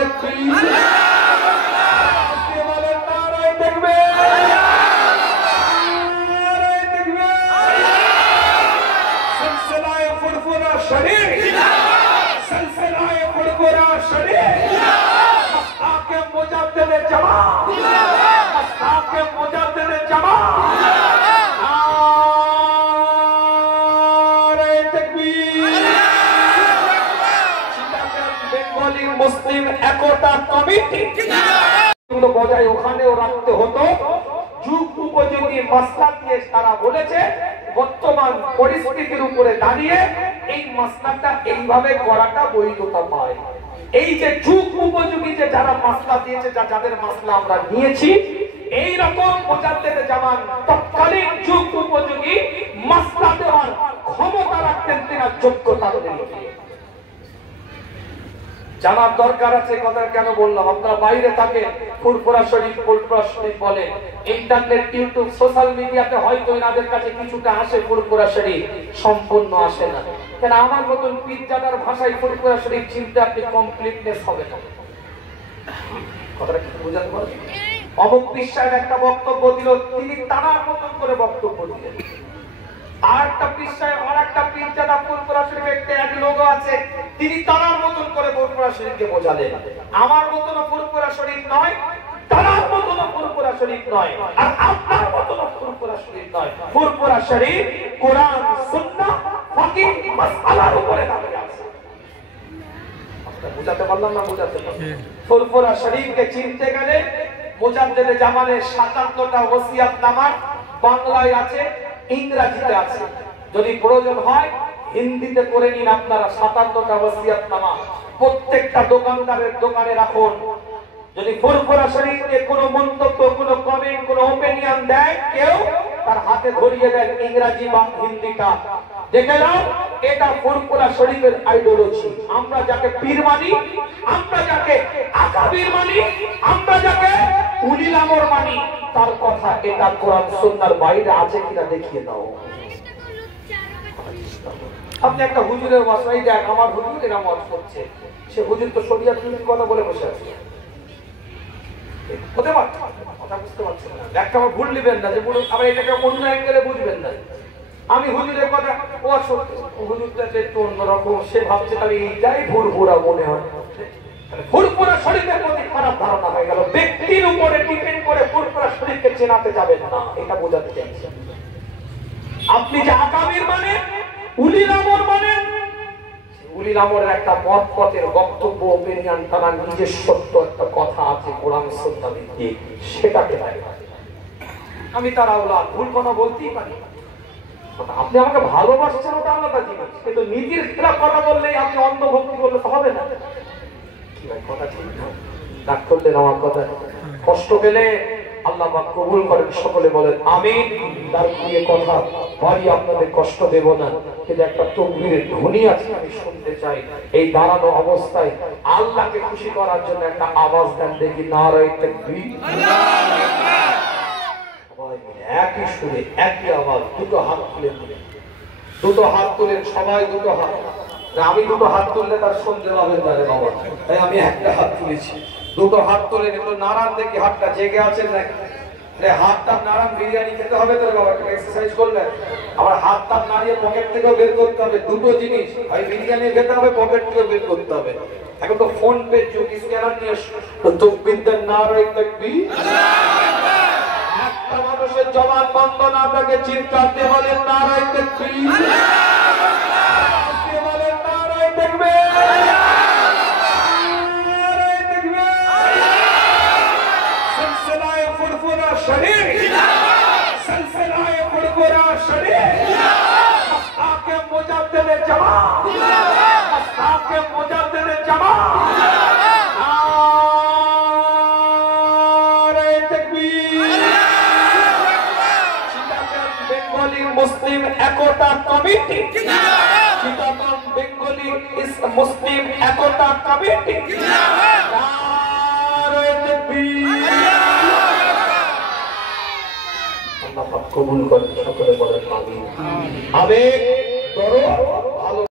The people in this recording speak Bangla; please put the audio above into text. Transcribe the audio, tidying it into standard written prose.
তাকবীর বলেন নারায়ে তাকবীর নারায়ে তাকবীর সিলসিলায়ে ফুরফুরা শরীফ সিলসিলায়ে ফুরফুরা শরীফ আকে মুজাদ্দিদ জামাত আকে মুজাদ্দিদ জামাত নারায়ে তাকবীর বেঙ্গলি মুসলিম একতা কমিটি বজায় ওখানেও রাখতে হতো যুগ উপযোগী মাসলা দিয়ে তারা বলেছে বর্তমান পরিস্থিতির উপরে দাঁড়িয়ে এই মাসলাটা এইভাবে করাটা বৈধতা পায়। এই যে যুগ উপযোগী যে যারা মাসলা দিয়েছে যাদের মাসলা আমরা নিয়েছি এই রকম মুজাদ্দিদ জামান তৎকালীন যুগ উপযোগী মাসলা দেওয়ার ক্ষমতা রাখতেন তিনি যোগ্যতা রয়েছে জানার দরকার আছে কথা কেন বললাম আপনারা বাইরে থাকে ফুরফুরা শরীফ বলে ইন্টারনেট ইউটিউব সোশ্যাল মিডিয়াতে হয়তো এনাদের কাছে কিছুটা আসে ফুরফুরা শরীফ সম্পূর্ণ আসে না কেন আমার মতন পিজ্জাদার ভাষায় ফুরফুরা শরীফ চিনতে আপনি কমপ্লিটনেস হবে না কথাটা কি বুঝাতে পারবেন অমুক বিশ্বাসের একটা বক্তব্য দিল তিনি তার মতন করে বক্তব্য দিলেন আর একটা বিশ্বাস আর একটা পিজ্জাদা ফুরফুরা শরীফের এক লোগো আছে তিনি তার মতন করে ফুরফুরা শরীফকে বোঝালেন আমার মতন ফুরফুরা শরীফ নয় তার মতন ফুরফুরা শরীফ নয় আর আপনার মতন ফুরফুরা শরীফ নয় ফুরফুরা শরীফ কোরআন সুন্নাহ ফকিহ মাসআলার উপরে দাঁড়িয়ে আছে আপনারা বুঝাতে পারলাম না বুঝাতে পারলাম ফুরফুরা শরীফকে চিনতে গেলে মুজাদ্দিদ জামানের ৭৭টা ওসিয়াতনামা বাংলায় আছে ইংরেজিতে আছে যদি প্রয়োজন হয় হিন্দিতে করে নিন আপনারা ৭৭টা ওসিয়াতনামা প্রত্যেকটা দোকানদারের দোকানে রাখুন যদি ফুরফুরা শরীফে কোনো মন্তব্য কোনো কমেন্ট কোনো ওপিনিয়ন দেয় কেউ তার হাতে ধরিয়ে দেন ইংরেজি বা হিন্দিটা দেখে নাও এটা ফুরফুরা শরীফের আইডিওলজি আমরা যাকে পীর মানি আমরা যাকে আকাবির মানি আমরা যাকে উলিল আমর মানি তার কথা এটা কোরআন সুন্নাহর বাইরে আছে কিনা দেখিয়ে দাও আপনি একটা হুজুরের বাসায় যান আমার হুজুর এরকম ওয়াজ করছে সে হুজুর তো শরিয়াত বিরোধী কথা বলে বসে আছে হতে পারে কথা বুঝতে পারছেন না একটা আমার ভুল নেবেন না যে আবার এটাকে অন্য অ্যাঙ্গেলে বুঝবেন না আমি হুজুরের কথা ওয়াজ করতে হুজুরটা একটু অন্যরকম সে ভাবছে তাহলে এইটাই ভুরভুরা মনে হয় ফুরফুরা শরীফের প্রতি খারাপ ধারণা হয়ে গেল ব্যক্তির উপরে ডিপেন্ড করে ফুরফুরা শরীফকে চেনাতে যাবেন না এটা বোঝাতে চাইছি আপনি যে আকাবির মানে উলিল আমর মানে উলিল আমরের একটা মত পথের বক্তব্য ওপিনিয়ন তার নিজস্ব একটা কথা আছে কোরআন সুন্নাহ ভিত্তিক সেটাকে আমি তার আওলাদ ভুল কথা বলতেই পারি আপনি আমাকে ভালোবাসছেন ওটা আলাদা জিনিস কিন্তু নীতির খেলাফ কথা বললেই আপনি অন্ধ ভক্তি করলে তো হবে না কথা ঠিক না ডাক করলেন আমার কথা কষ্ট পেলে আল্লাহ পাক কবুল করেন সকলে বলেন আমিন তার প্রিয় কথা ভাই আপনাদের কষ্ট দেব না কিন্তু একটা তাকবীরের ধ্বনি আছে আমি শুনতে চাই এই দাঁড়ানো অবস্থায় আল্লাহকে খুশি করার জন্য একটা আওয়াজ দেন দেখি নারায়ে তাকবীর আল্লাহু আকবার সবাই মিলে একই সুরে একই আওয়াজ দুটো হাত তুলে দুটো হাত তুলেন সবাই দুটো হাত আমি দুটো হাত তুললে তার শুনতে পাবেন না রে বাবা তাই আমি একটা হাত তুলেছি দুটো হাত তুলে একটু নারান দেখি হাতটা জেগে আছেন নাকি রে হাতটা নারান বিরিয়ানি খেতে হবে তো রে বাবা একটু এক্সারসাইজ করলে আমার হাতটা নাড়িয়ে পকেট থেকে বের করতে হবে দুটো জিনিস ভাই বিরিয়ানি খেতে হবে পকেট থেকে বের করতে হবে এখন তো ফোন পে যুগ স্ক্যানার নিয়ে তাকবীর দেন নারায়ে তাকবীর আল্লাহু আকবার একটা মানুষের জবান বন্ধ না থাকে চিৎকারতে বলেন নারায়ে তাকবীর আল্লাহু আকবার বলেন নারায়ে তাকবীর शरीफ सिलसिलाए फुरफुरा शरीफ आके मुजाद्दिद जमात आके मुजाद्दिद जमात नारे तकबीर चिटागং বেঙ্গলি মুসলিম একতা কমিটি চিটাগং বেঙ্গলি মুসলিম একতা কমিটি নারে তকবীর কবুল করেন সকলে বলেন আমিন আবেগ দরদ